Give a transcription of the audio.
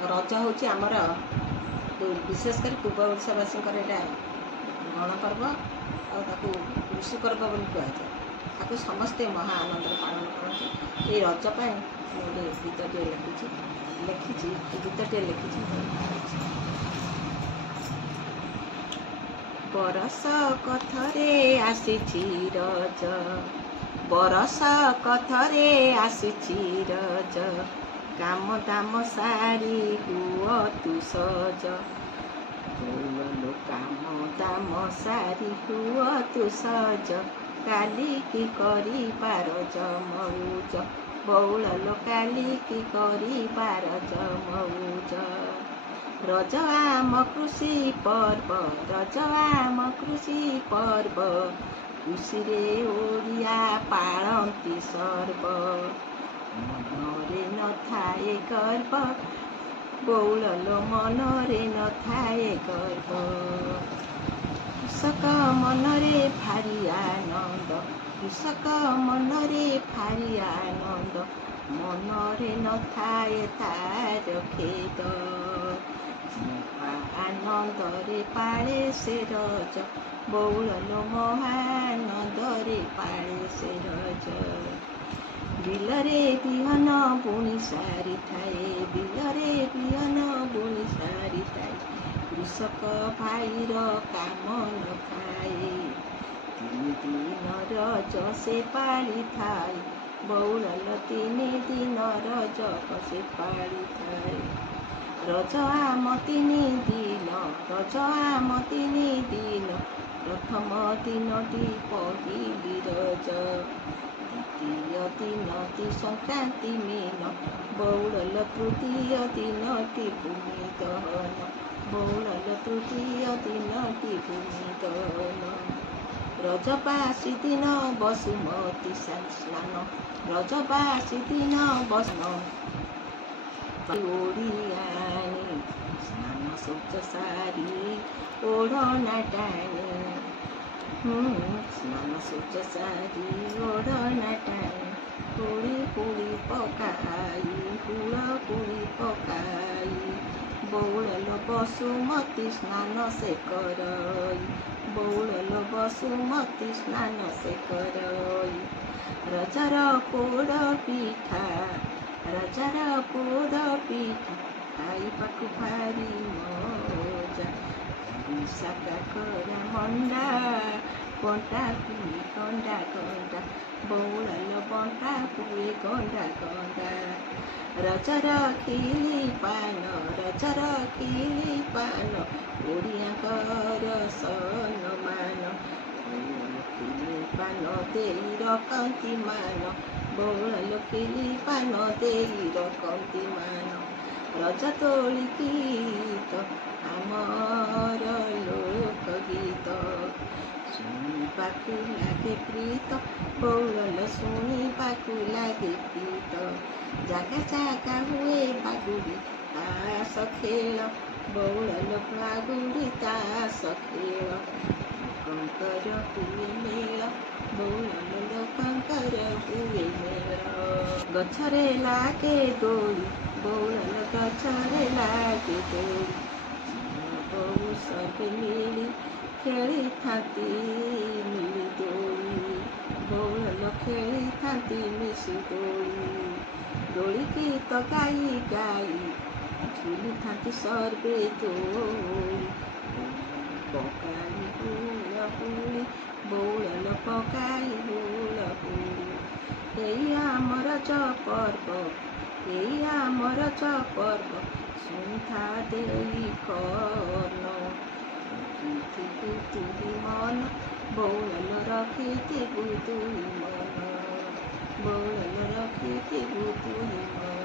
रज हूँ आमर विशेषकर पूर्व ओडावासी यहाँ गणपर्व आकु ऋषि पर्व कहुए ताकू समस्ते महा आनंद पालन करते। ये रजपाई गोटे गीतटे लिखी गीतटे लिखी बरस कथरे आसीछि रज बरस कथरे आसीछि रज काम दाम सारी हुआ तू सज बोलो काम दाम सारी हुआ तू सज काली की करी पारज मौज बौल लो काली की करी पारज मौज रज आम कृषि पर्व रज आम कृषि पर्व खुशी रे ओडिया पाळंती सर्व मनरे न थाए गर्व बौल लो मनरे न थाए गर्व कृषक मनरे भारी आनंद कृषक मनरे भारी आनंद मनरे न थाए तार खेद आनंदरे पाळे से रज बौल लो महानंदरे पाळे से रज बिलरे बिहन बुणी सारी थाए बिलरे बिहन बुणी सारी थाए कृषक भाईर काम न खाए तीन दिन रज से पाली थाए बौल तीन दिन रज से पाली थाए रज आम तीन दिन रज आम तीन दिन प्रथम दिनटी पहिली रज द्वितीय दिनटी संक्रांति मीन बौल तृतीय दिनटी भूमि दहन बौल तृतीय दिनटी भूमि दहन रजबासी दिन बसुमती स्नान रजबासी दिन ओडियानी स्नान शौच सारी ओढ़ना टाणी स्नान शौच सारी ओढ़ना टाणी पुड़ी पुड़ी पकाई हुड़ पुड़ी पकाई बौल बसुमती स्नान से करई बौल बसुमती स्नान से करई रजार पोड़ पिठा रजार पोड़ पिठा खाइबाकू भारी मजा शाका करा मंडा बंटा हुए गंडा गंडा बौल बंटा हुए गंडा गंडा रजार खिली पान रजार खिली पान ओडियाकर सन्मान खिली पान देई रखती मान बौल खिली पान देई रखती मान रज तोली गीत आमर लोक गीत शुणिबाकू लागे प्रीत बौल शुणिबाकू लागे प्रीत जागा जागा हुए बागुड़ी तास खेल बौल बागुड़ी तास खेल कंकर हुए मेल बौल लोकंकर हुए मेल गछरे लागे डोली बौल गछरे लागे डोली बहु सब मिली खेली थाती मिली डोली बौल खेली थाती मिसी डोली डोली गीत गाई गाई झुली थाती सर्वे डोली पकाई हुला हुली बौल पकाई हुला हुली एई आमर च पर्व एई आमर च पर्व सुंथा देई कर्ण रखिथिबु तुही मन बौल रखिथिबु तुही मन बौल रखिथिबु तुही मन।